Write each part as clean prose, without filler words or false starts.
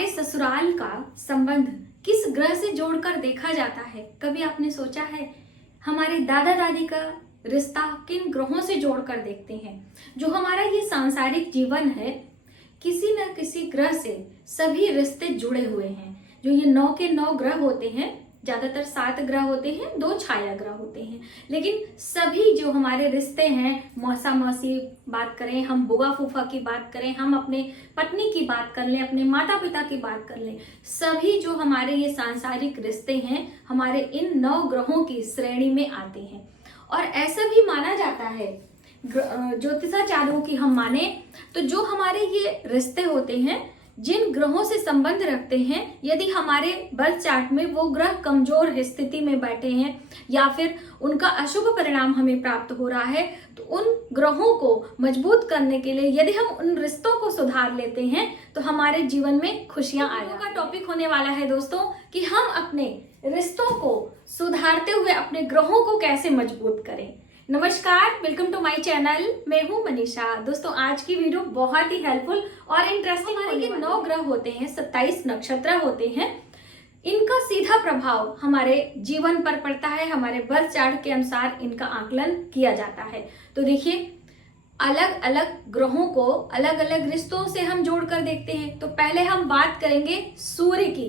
हमारे ससुराल का संबंध किस ग्रह से जोड़कर देखा जाता है? कभी आपने सोचा है? हमारे दादा दादी का रिश्ता किन ग्रहों से जोड़कर देखते हैं? जो हमारा ये सांसारिक जीवन है, किसी न किसी ग्रह से सभी रिश्ते जुड़े हुए हैं। जो ये 9 के 9 ग्रह होते हैं, ज्यादातर 7 ग्रह होते हैं, 2 छाया ग्रह होते हैं, लेकिन सभी जो हमारे रिश्ते हैं, मौसा मौसी बात करें, हम बुआ फूफा की बात करें, हम अपने पत्नी की बात कर लें, अपने माता पिता की बात कर लें, सभी जो हमारे ये सांसारिक रिश्ते हैं हमारे इन 9 ग्रहों की श्रेणी में आते हैं। और ऐसा भी माना जाता है, ज्योतिषाचार्यों की हम माने तो जो हमारे ये रिश्ते होते हैं, जिन ग्रहों से संबंध रखते हैं, यदि हमारे बर्थ चार्ट में वो ग्रह कमजोर स्थिति में बैठे हैं या फिर उनका अशुभ परिणाम हमें प्राप्त हो रहा है, तो उन ग्रहों को मजबूत करने के लिए यदि हम उन रिश्तों को सुधार लेते हैं तो हमारे जीवन में खुशियां आ जाएंगी। का टॉपिक होने वाला है दोस्तों कि हम अपने रिश्तों को सुधारते हुए अपने ग्रहों को कैसे मजबूत करें। नमस्कार, वेलकम टू माय चैनल। मैं हूं मनीषा। दोस्तों, आज की वीडियो बहुत ही हेल्पफुल और इंटरेस्टिंग होने वाली है। 9 ग्रह होते हैं, 27 नक्षत्र होते हैं, इनका सीधा प्रभाव हमारे जीवन पर पड़ता है। हमारे बर्थ चार्ट के अनुसार इनका आकलन किया जाता है। तो देखिए, अलग अलग ग्रहों को अलग अलग रिश्तों से हम जोड़कर देखते हैं। तो पहले हम बात करेंगे सूर्य की,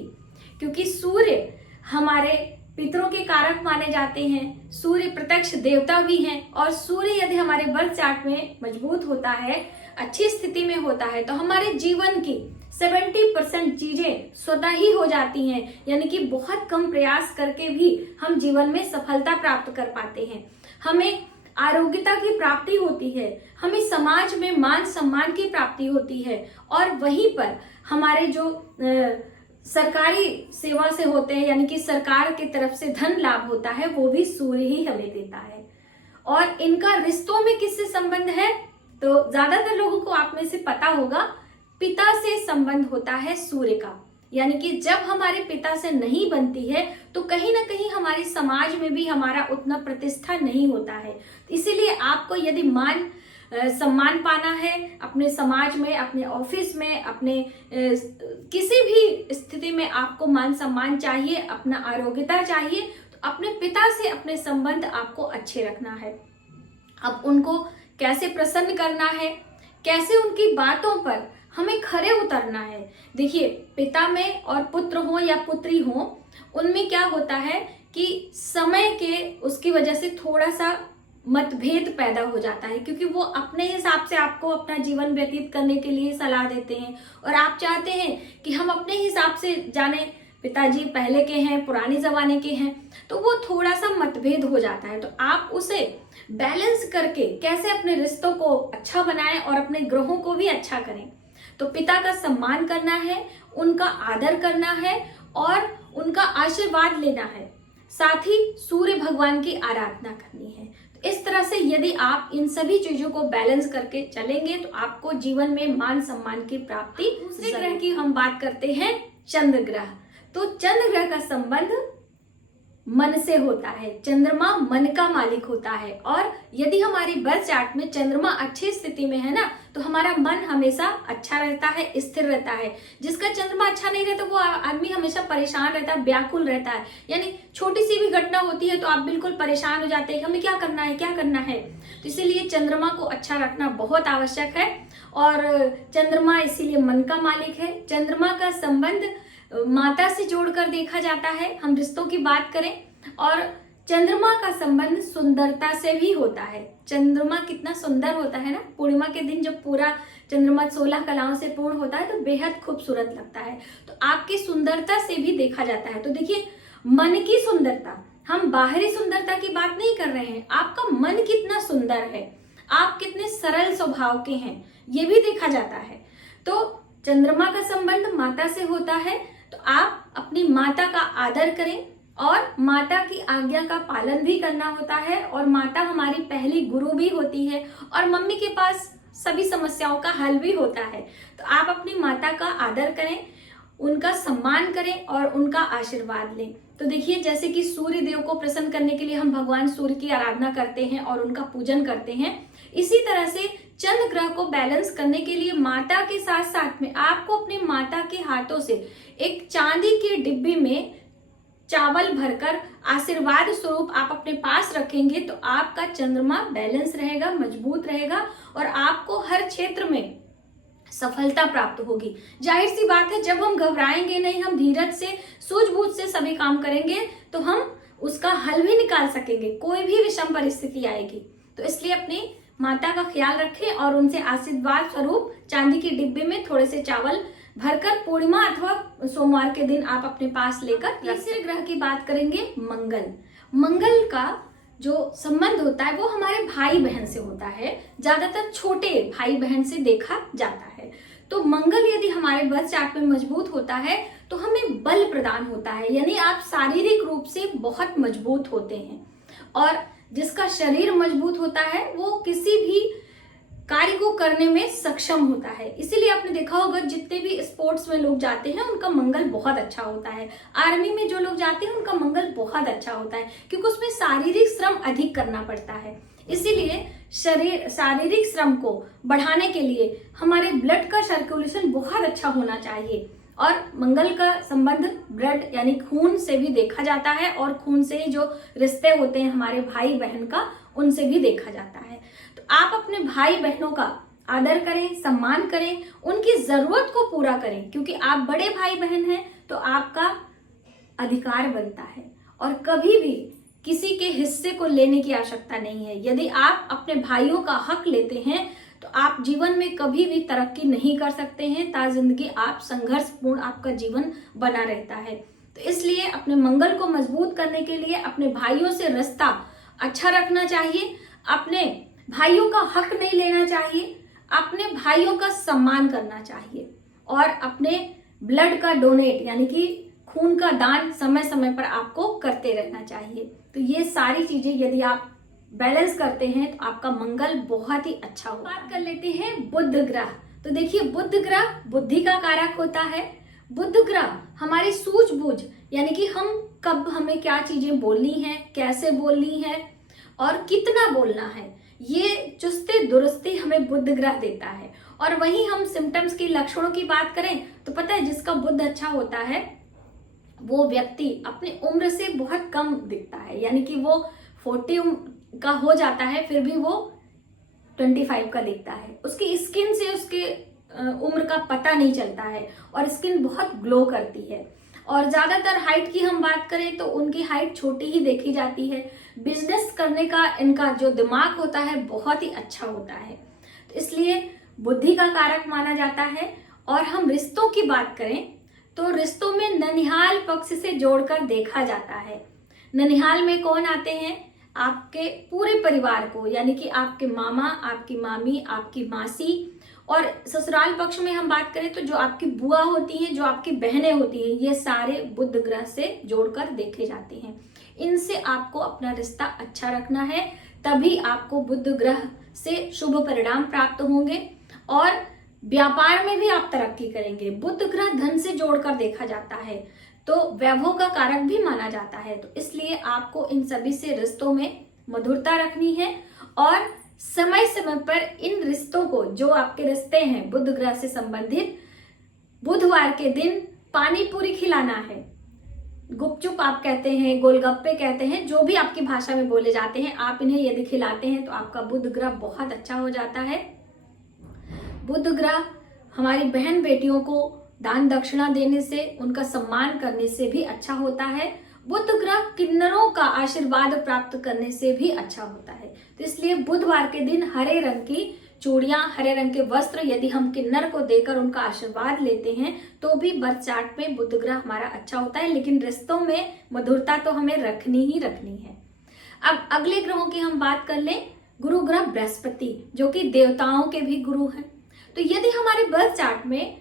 क्योंकि सूर्य हमारे पितरों के कारक माने जाते हैं। सूर्य प्रत्यक्ष देवता भी हैं और सूर्य यदि हमारे बर्थ चार्ट में मजबूत होता है, अच्छी स्थिति में होता है, तो हमारे जीवन की 70% चीजें स्वतः ही हो जाती हैं। यानी कि बहुत कम प्रयास करके भी हम जीवन में सफलता प्राप्त कर पाते हैं। हमें आरोग्यता की प्राप्ति होती है, हमें समाज में मान सम्मान की प्राप्ति होती है, और वहीं पर हमारे जो सरकारी सेवा से होते हैं, यानी कि सरकार की तरफ से धन लाभ होता है, वो भी सूर्य ही हमें देता है। और इनका रिश्तों में किससे संबंध है? तो ज्यादातर लोगों को आप में से पता होगा, पिता से संबंध होता है सूर्य का। यानी कि जब हमारे पिता से नहीं बनती है तो कहीं ना कहीं हमारे समाज में भी हमारा उतना प्रतिष्ठा नहीं होता है। इसीलिए आपको यदि मान सम्मान पाना है अपने समाज में, अपने ऑफिस में, अपने किसी भी स्थिति में आपको मान सम्मान चाहिए, अपना आरोग्यता चाहिए, तो अपने पिता से अपने संबंध आपको अच्छे रखना है। अब उनको कैसे प्रसन्न करना है, कैसे उनकी बातों पर हमें खरे उतरना है। देखिए, पिता में और पुत्र हो या पुत्री हो, उनमें क्या होता है कि समय के उसकी वजह से थोड़ा सा मतभेद पैदा हो जाता है, क्योंकि वो अपने हिसाब से आपको अपना जीवन व्यतीत करने के लिए सलाह देते हैं और आप चाहते हैं कि हम अपने हिसाब से जाने, पिताजी पहले के हैं, पुराने जमाने के हैं, तो वो थोड़ा सा मतभेद हो जाता है। तो आप उसे बैलेंस करके कैसे अपने रिश्तों को अच्छा बनाएं और अपने ग्रहों को भी अच्छा करें। तो पिता का सम्मान करना है, उनका आदर करना है और उनका आशीर्वाद लेना है, साथ ही सूर्य भगवान की आराधना करनी है। इस तरह से यदि आप इन सभी चीजों को बैलेंस करके चलेंगे तो आपको जीवन में मान सम्मान की प्राप्ति। दूसरे ग्रह की हम बात करते हैं, चंद्र ग्रह। तो चंद्र ग्रह का संबंध मन से होता है। चंद्रमा मन का मालिक होता है, और यदि हमारी बर्थ चार्ट में चंद्रमा अच्छी स्थिति में है ना, तो हमारा मन हमेशा अच्छा रहता है, स्थिर रहता है। जिसका चंद्रमा अच्छा नहीं रहता वो आदमी हमेशा परेशान रहता है, व्याकुल रहता है। यानी छोटी सी भी घटना होती है तो आप बिल्कुल परेशान हो जाते हैं, हमें क्या करना है, क्या करना है। तो इसीलिए चंद्रमा को अच्छा रखना बहुत आवश्यक है, और चंद्रमा इसीलिए मन का मालिक है। चंद्रमा का संबंध माता से जोड़कर देखा जाता है, हम रिश्तों की बात करें, और चंद्रमा का संबंध सुंदरता से भी होता है। चंद्रमा कितना सुंदर होता है ना, पूर्णिमा के दिन जब पूरा चंद्रमा 16 कलाओं से पूर्ण होता है तो बेहद खूबसूरत लगता है। तो आपकी सुंदरता से भी देखा जाता है। तो देखिए, मन की सुंदरता, हम बाहरी सुंदरता की बात नहीं कर रहे हैं, आपका मन कितना सुंदर है, आप कितने सरल स्वभाव के हैं, ये भी देखा जाता है। तो चंद्रमा का संबंध माता से होता है, तो आप अपनी माता का आदर करें और माता की आज्ञा का पालन भी करना होता है। और माता हमारी पहली गुरु भी होती है, और मम्मी के पास सभी समस्याओं का हल भी होता है। तो आप अपनी माता का आदर करें, उनका सम्मान करें और उनका आशीर्वाद लें। तो देखिए, जैसे कि सूर्य देव को प्रसन्न करने के लिए हम भगवान सूर्य की आराधना करते हैं और उनका पूजन करते हैं, इसी तरह से चंद्र ग्रह को बैलेंस करने के लिए माता के साथ साथ में आपको अपनी माता के हाथों से एक चांदी की डिब्बी में चावल भरकर आशीर्वाद स्वरूप आप अपने पास रखेंगे तो आपका चंद्रमा बैलेंस रहेगा, मजबूत रहेगा और आपको हर क्षेत्र में सफलता प्राप्त होगी। जाहिर सी बात है, जब हम घबराएंगे नहीं, हम धीरज से सूझबूझ से सभी काम करेंगे तो हम उसका हल भी निकाल सकेंगे, कोई भी विषम परिस्थिति आएगी। तो इसलिए अपनी माता का ख्याल रखें और उनसे आशीर्वाद स्वरूप चांदी की डिब्बे में थोड़े से चावल भरकर पूर्णिमा अथवा सोमवार के दिन आप अपने पास लेकर। तीसरे ग्रह की बात करेंगे मंगल। मंगल का जो संबंध होता है वो हमारे भाई बहन से होता है, ज्यादातर छोटे भाई बहन से देखा जाता है। तो मंगल यदि हमारे बर्थ चार्ट में मजबूत होता है तो हमें बल प्रदान होता है, यानी आप शारीरिक रूप से बहुत मजबूत होते हैं और जिसका शरीर मजबूत होता है वो किसी भी कार्य को करने में सक्षम होता है। इसीलिए आपने देखा होगा जितने भी स्पोर्ट्स में लोग जाते हैं उनका मंगल बहुत अच्छा होता है। आर्मी में जो लोग जाते हैं उनका मंगल बहुत अच्छा होता है क्योंकि उसमें शारीरिक श्रम अधिक करना पड़ता है। इसीलिए शारीरिक श्रम को बढ़ाने के लिए हमारे ब्लड का सर्कुलेशन बहुत अच्छा होना चाहिए और मंगल का संबंध ब्लड यानी खून से भी देखा जाता है और खून से ही जो रिश्ते होते हैं हमारे भाई बहन का उनसे भी देखा जाता है। तो आप अपने भाई बहनों का आदर करें, सम्मान करें, उनकी जरूरत को पूरा करें क्योंकि आप बड़े भाई बहन हैं तो आपका अधिकार बनता है और कभी भी किसी के हिस्से को लेने की आवश्यकता नहीं है। यदि आप अपने भाइयों का हक लेते हैं तो आप जीवन में कभी भी तरक्की नहीं कर सकते हैं, ता जिंदगी आप संघर्षपूर्ण आपका जीवन बना रहता है। तो इसलिए अपने मंगल को मजबूत करने के लिए अपने भाइयों से रिश्ता अच्छा रखना चाहिए, अपने भाइयों का हक नहीं लेना चाहिए, अपने भाइयों का सम्मान करना चाहिए और अपने ब्लड का डोनेट यानी कि खून का दान समय समय पर आपको करते रहना चाहिए। तो ये सारी चीजें यदि आप बैलेंस करते हैं तो आपका मंगल बहुत ही अच्छा होगा। बात कर लेते हैं बुध ग्रह। तो देखिए बुध ग्रह बुद्धि का कारक होता है। बुध ग्रह हमारी सूझबूझ यानी कि हम कब हमें क्या चीजें बोलनी है, कैसे बोलनी है और कितना बोलना है, ये चुस्ती दुरुस्ती हमें बुध ग्रह देता है। और वहीं हम सिम्टम्स की लक्षणों की बात करें तो पता है जिसका बुध अच्छा होता है वो व्यक्ति अपनी उम्र से बहुत कम दिखता है, यानी कि वो 40 का हो जाता है फिर भी वो 25 का दिखता है। उसकी स्किन से उसके उम्र का पता नहीं चलता है और स्किन बहुत ग्लो करती है। और ज्यादातर हाइट की हम बात करें तो उनकी हाइट छोटी ही देखी जाती है। बिजनेस करने का इनका जो दिमाग होता है बहुत ही अच्छा होता है, तो इसलिए बुद्धि का कारक माना जाता है। और हम रिश्तों की बात करें तो रिश्तों में ननिहाल पक्ष से जोड़कर देखा जाता है। ननिहाल में कौन आते हैं? आपके पूरे परिवार को, यानी कि आपके मामा, आपकी मामी, आपकी मासी। और ससुराल पक्ष में हम बात करें तो जो आपकी बुआ होती हैं, जो आपकी बहनें होती हैं, ये सारे बुध ग्रह से जोड़कर देखे जाते हैं। इनसे आपको अपना रिश्ता अच्छा रखना है, तभी आपको बुध ग्रह से शुभ परिणाम प्राप्त होंगे और व्यापार में भी आप तरक्की करेंगे। बुध ग्रह धन से जोड़कर देखा जाता है तो वैभव का कारक भी माना जाता है। तो इसलिए आपको इन सभी से रिश्तों में मधुरता रखनी है और समय समय पर इन रिश्तों को, जो आपके रिश्ते हैं बुध ग्रह से संबंधित, बुधवार के दिन पानी पूरी खिलाना है। गुपचुप आप कहते हैं, गोलगप्पे कहते हैं, जो भी आपकी भाषा में बोले जाते हैं, आप इन्हें यदि खिलाते हैं तो आपका बुध ग्रह बहुत अच्छा हो जाता है। बुध ग्रह हमारी बहन बेटियों को दान दक्षिणा देने से, उनका सम्मान करने से भी अच्छा होता है। बुध ग्रह किन्नरों का आशीर्वाद प्राप्त करने से भी अच्छा होता है। तो इसलिए बुधवार के दिन हरे रंग की चूड़ियां, हरे रंग के वस्त्र यदि हम किन्नर को देकर उनका आशीर्वाद लेते हैं तो भी बर्थ चार्ट में बुध ग्रह हमारा अच्छा होता है। लेकिन रिश्तों में मधुरता तो हमें रखनी ही रखनी है। अब अगले ग्रहों की हम बात कर लें। गुरु ग्रह बृहस्पति, जो कि देवताओं के भी गुरु हैं। तो यदि हमारे बर्थ चार्ट में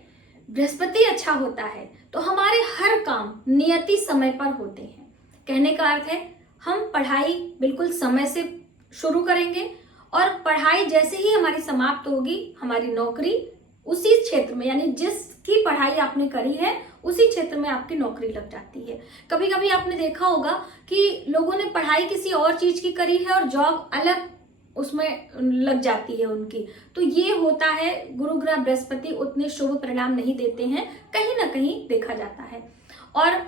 बृहस्पति अच्छा होता है तो हमारे हर काम नियति समय पर होते हैं। कहने का अर्थ है हम पढ़ाई बिल्कुल समय से शुरू करेंगे और पढ़ाई जैसे ही हमारी समाप्त होगी, हमारी नौकरी उसी क्षेत्र में, यानी जिसकी पढ़ाई आपने करी है उसी क्षेत्र में आपकी नौकरी लग जाती है। कभी कभी आपने देखा होगा कि लोगों ने पढ़ाई किसी और चीज की करी है और जॉब अलग उसमें लग जाती है उनकी। तो ये होता है, गुरु ग्रह बृहस्पति उतने शुभ परिणाम नहीं देते हैं, कहीं ना कहीं देखा जाता है। और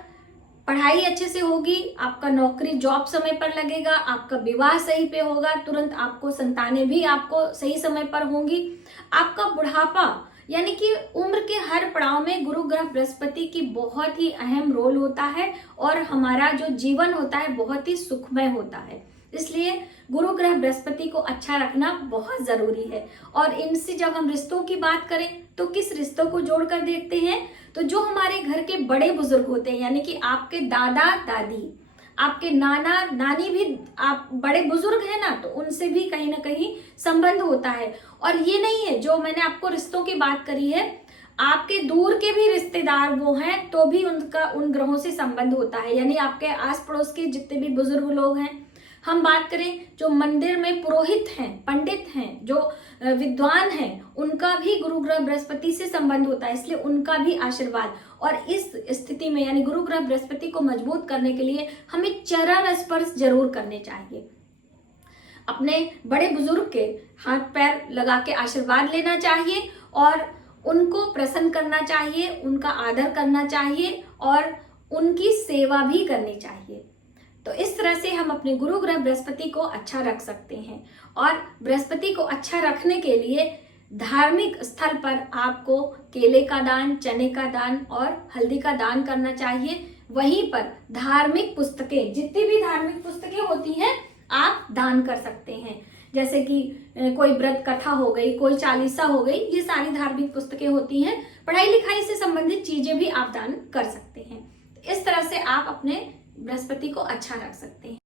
पढ़ाई अच्छे से होगी, आपका नौकरी जॉब समय पर लगेगा, आपका विवाह सही पे होगा, तुरंत आपको संतानें भी आपको सही समय पर होंगी। आपका बुढ़ापा यानी कि उम्र के हर पड़ाव में गुरु ग्रह बृहस्पति की बहुत ही अहम रोल होता है और हमारा जो जीवन होता है बहुत ही सुखमय होता है। इसलिए गुरु ग्रह बृहस्पति को अच्छा रखना बहुत जरूरी है। और इनसे जब हम रिश्तों की बात करें तो किस रिश्तों को जोड़कर देखते हैं, तो जो हमारे घर के बड़े बुजुर्ग होते हैं, यानी कि आपके दादा दादी, आपके नाना नानी भी आप बड़े बुजुर्ग हैं ना, तो उनसे भी कहीं ना कहीं संबंध होता है। और ये नहीं है, जो मैंने आपको रिश्तों की बात करी है, आपके दूर के भी रिश्तेदार वो हैं तो भी उनका उन ग्रहों से संबंध होता है। यानी आपके आस पड़ोस के जितने भी बुजुर्ग लोग हैं, हम बात करें जो मंदिर में पुरोहित हैं, पंडित हैं, जो विद्वान हैं, उनका भी गुरु ग्रह बृहस्पति से संबंध होता है, इसलिए उनका भी आशीर्वाद। और इस स्थिति में यानी गुरु ग्रह बृहस्पति को मजबूत करने के लिए हमें चरण स्पर्श जरूर करने चाहिए। अपने बड़े बुजुर्ग के हाथ पैर लगा के आशीर्वाद लेना चाहिए और उनको प्रसन्न करना चाहिए, उनका आदर करना चाहिए और उनकी सेवा भी करनी चाहिए। तो इस तरह से हम अपने गुरु ग्रह बृहस्पति को अच्छा रख सकते हैं। और बृहस्पति को अच्छा रखने के लिए धार्मिक स्थल पर आपको केले का दान, चने का दान और हल्दी का दान करना चाहिए। वहीं पर धार्मिक पुस्तकें, जितनी भी धार्मिक पुस्तकें होती हैं, आप दान कर सकते हैं। जैसे कि कोई व्रत कथा हो गई, कोई चालीसा हो गई, ये सारी धार्मिक पुस्तकें होती हैं। पढ़ाई लिखाई से संबंधित चीजें भी आप दान कर सकते हैं। इस तरह से आप अपने बृहस्पति को अच्छा रख सकते हैं।